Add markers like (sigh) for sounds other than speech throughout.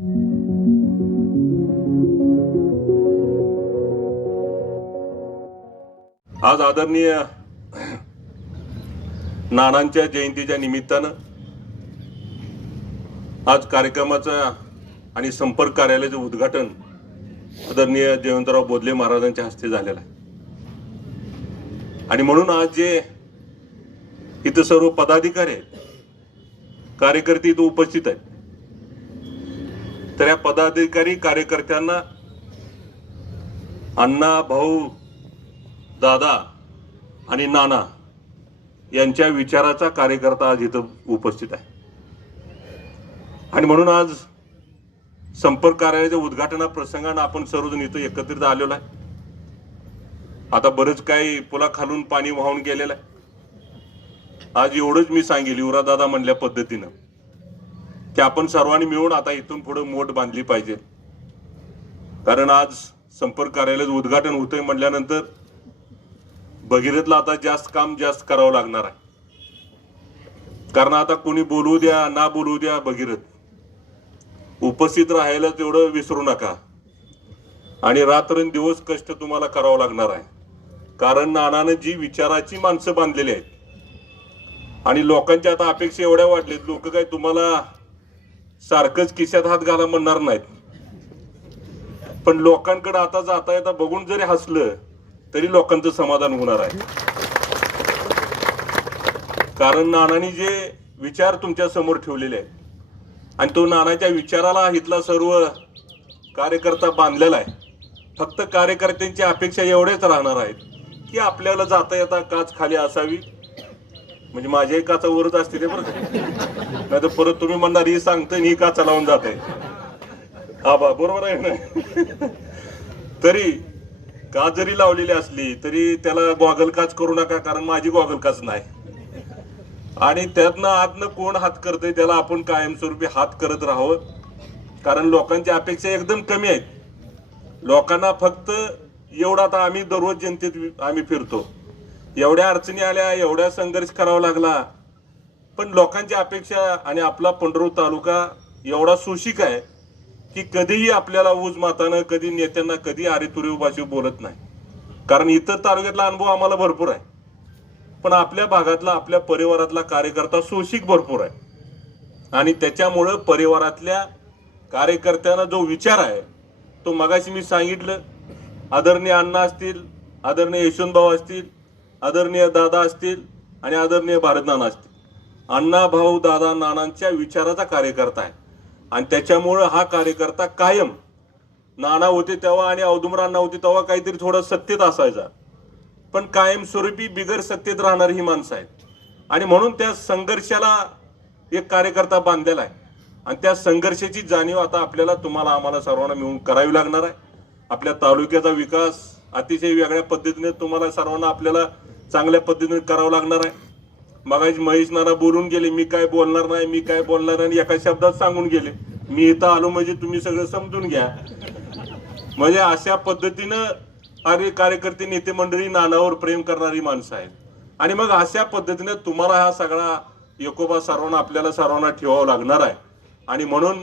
आज आदरणीय नानांच्या जयंतीच्या निमित्तानं आज कार्यक्रमाचं आणि संपर्क कार्यालयाचं उद्घाटन आदरणीय जयवंतराव बोधले महाराजांच्या हस्ते झालेलं आहे. आणि म्हणून आज जे इथं सर्व पदाधिकारी आहेत कार्यकर्ते इथं उपस्थित आहेत तर या पदाधिकारी कार्यकर्त्यांना अण्णा भाऊ दादा आणि नाना यांच्या विचाराचा कार्यकर्ता आज इथं उपस्थित आहे. आणि म्हणून आज संपर्क कार्यालयाच्या उद्घाटना प्रसंगानं आपण सर्वजण इथं एकत्रित आलेलो आहे. आता बरंच काही पुला खालून पाणी वाहून गेलेलं आहे. आज एवढंच मी सांगेल युवराज दादा म्हणल्या पद्धतीनं. की आपण सर्वांनी मिळून आता इथून पुढे मोठ बांधली पाहिजे. कारण आज संपर्क कार्यालयाचं उद्घाटन होतंय म्हटल्यानंतर भगीरथला आता जास्त काम जास्त करावं लागणार आहे. कारण आता कोणी बोलू द्या ना बोलू द्या भगीरथ उपस्थित राहायला तेवढं विसरू नका. आणि रात्रंदिवस कष्ट तुम्हाला करावं लागणार आहे. कारण नानानं जी विचाराची माणसं बांधलेली आहेत आणि लोकांच्या आता अपेक्षा एवढ्या वाढलेत लोक काय तुम्हाला सारखंच खिशात हात घाला म्हणणार नाहीत. पण लोकांकडे आता जाता येता बघून जरी हसलं तरी लोकांचं समाधान होणार आहे. कारण नानांनी जे विचार तुमच्यासमोर ठेवलेले आहेत आणि तो नानाच्या विचाराला इथला सर्व कार्यकर्ता बांधलेला आहे. फक्त कार्यकर्त्यांची अपेक्षा एवढेच राहणार आहेत की आपल्याला जाता येता काच खाली असावी. म्हणजे माझ्याही काचा वरच असते ते बरं नाही तर परत तुम्ही म्हणणार ही सांगतं आणि ही काचा लावून जाते. हा बा बरोबर आहे ना? तरी का जरी लावलेली असली तरी त्याला गॉगल काच करू नका कारण माझी गॉगल काच नाही. आणि त्यातनं आतनं कोण हात करतंय त्याला आपण कायमस्वरूपी हात करत राहावं. कारण लोकांची अपेक्षा एकदम कमी आहेत. लोकांना फक्त एवढा आता आम्ही दररोज जनतेत आम्ही फिरतो. एवढ्या अडचणी आल्या एवढ्या संघर्ष करावा लागला. पण लोकांची अपेक्षा आणि आपला पंढरपूर तालुका एवढा सुशिक आहे की कधीही आपल्याला ऊज मातानं कधी नेत्यांना कधी आरेतुरी भाषेत बोलत नाही. कारण इतर तालुक्यातला अनुभव आम्हाला भरपूर आहे. पण आपल्या भागातला आपल्या परिवारातला कार्यकर्ता सुशिक भरपूर आहे. आणि त्याच्यामुळं परिवारातल्या कार्यकर्त्यांना जो विचार आहे तो मगाशी मी सांगितलं. आदरणीय अण्णा असतील आदरणीय यशवंतभाऊ असतील आदरणीय दादा असतील आणि आदरणीय भारतनाना असतील. अण्णा भाऊ दादा नानांच्या विचाराचा कार्यकर्ता आहे. आणि त्याच्यामुळं हा कार्यकर्ता कायम नाना होते तेव्हा आणि औदुंबर अण्णा होते तेव्हा काहीतरी थोडं सत्तेत असायचा. पण कायमस्वरूपी बिगर सत्तेत राहणारी ही माणसं आहेत. आणि म्हणून त्या संघर्षाला एक कार्यकर्ता बांधलेला आहे. आणि त्या संघर्षाची जाणीव आता आपल्याला तुम्हाला आम्हाला सर्वांना मिळून करावी लागणार आहे. आपल्या तालुक्याचा विकास अतिशय वेगळ्या पद्धतीने तुम्हाला सर्वांना आपल्याला चांगल्या पद्धतीने करावं लागणार आहे. मगाशी महेश नाना बोलून गेले मी काय बोलणार नाही मी काय बोलणार नाही एका शब्दात सांगून गेले. मी इथं आलो म्हणजे तुम्ही सगळं समजून घ्या. म्हणजे अशा पद्धतीनं अरे कार्यकर्ते नेते मंडळी नानावर प्रेम करणारी माणसं आहेत. आणि मग अशा पद्धतीनं तुम्हाला हा सगळा एकोबा सर्वांना आपल्याला सर्वांना ठेवावा लागणार आहे. आणि म्हणून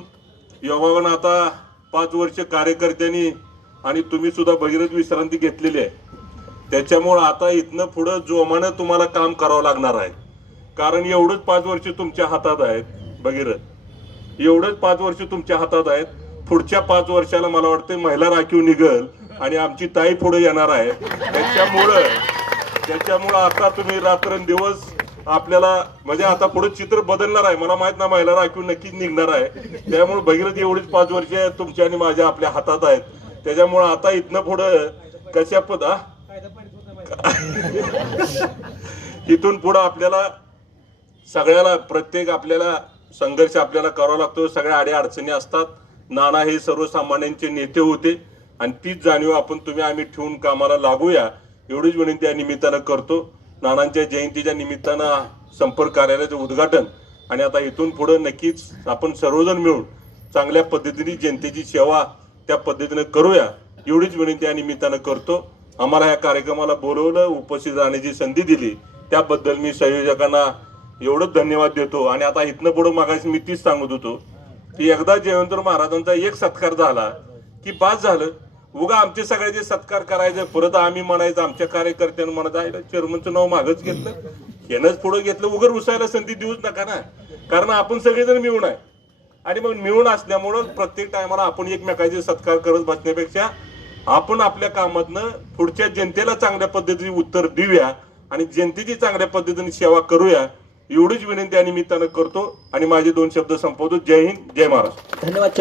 योगावन आता पाच वर्ष कार्यकर्त्यांनी आणि तुम्ही सुद्धा भगीरथ विश्रांती घेतलेली आहे. त्याच्यामुळं आता इथनं पुढं जोमानं तुम्हाला काम करावं लागणार आहे. कारण एवढंच पाच वर्ष तुमच्या हातात आहेत. भगीरथ एवढंच पाच वर्ष तुमच्या हातात आहेत. पुढच्या पाच वर्षाला मला वाटते महिला राखीव निघल आणि आमची ताई पुढे येणार आहे. त्याच्यामुळं त्याच्यामुळं आता तुम्ही रात्रंदिवस आपल्याला म्हणजे आता पुढे चित्र बदलणार आहे. मला माहीत ना महिला राखीव नक्कीच निघणार आहे. त्यामुळे भगीरथ एवढीच पाच वर्ष तुमच्या आणि माझ्या आपल्या हातात आहेत. त्याच्यामुळं आता इथनं पुढं कशा पदा (laughs) इथून पुढं आपल्याला सगळ्याला प्रत्येक आपल्याला संघर्ष आपल्याला करावा लागतो. सगळ्या अडी अडचणी असतात. नाना हे सर्वसामान्यांचे नेते होते. आणि तीच जाणीव आपण तुम्ही आम्ही ठेवून कामाला लागूया एवढीच विनंती या निमित्तानं करतो. नानांच्या जयंतीच्या निमित्तानं संपर्क कार्यालयाचं उद्घाटन. आणि आता इथून पुढं नक्कीच आपण सर्वजण मिळून चांगल्या पद्धतीने जनतेची सेवा त्या पद्धतीनं करूया एवढीच विनंती या निमित्तानं करतो. आम्हाला या कार्यक्रमाला बोलवलं उपस्थित राहण्याची संधी दिली त्याबद्दल मी संयोजकांना एवढंच धन्यवाद देतो. आणि आता इथनं पुढं मागायचं मी तीच सांगत होतो की एकदा जयवंतर महाराजांचा एक सत्कार झाला की बास झालं. उगा आमचे सगळ्याचे सत्कार करायचे परत आम्ही म्हणायचं आमच्या कार्यकर्त्यांना म्हणायचं चेअरमनचं नाव मागच घेतलं. हेनच पुढे घेतलं. उगर रुसायला संधी देऊच नका ना. कारण आपण सगळेजण मिळून आहे. आणि मग मिळून असल्यामुळं प्रत्येक टायमाला आपण एकमेकाचे सत्कार करत बसण्यापेक्षा आपण आपल्या कामातनं पुढच्या जनतेला चांगल्या पद्धतीने उत्तर देऊया आणि जनतेची चांगल्या पद्धतीने सेवा करूया एवढीच विनंती या निमित्तानं करतो आणि माझे दोन शब्द संपवतो. जय हिंद जय महाराष्ट्र. धन्यवाद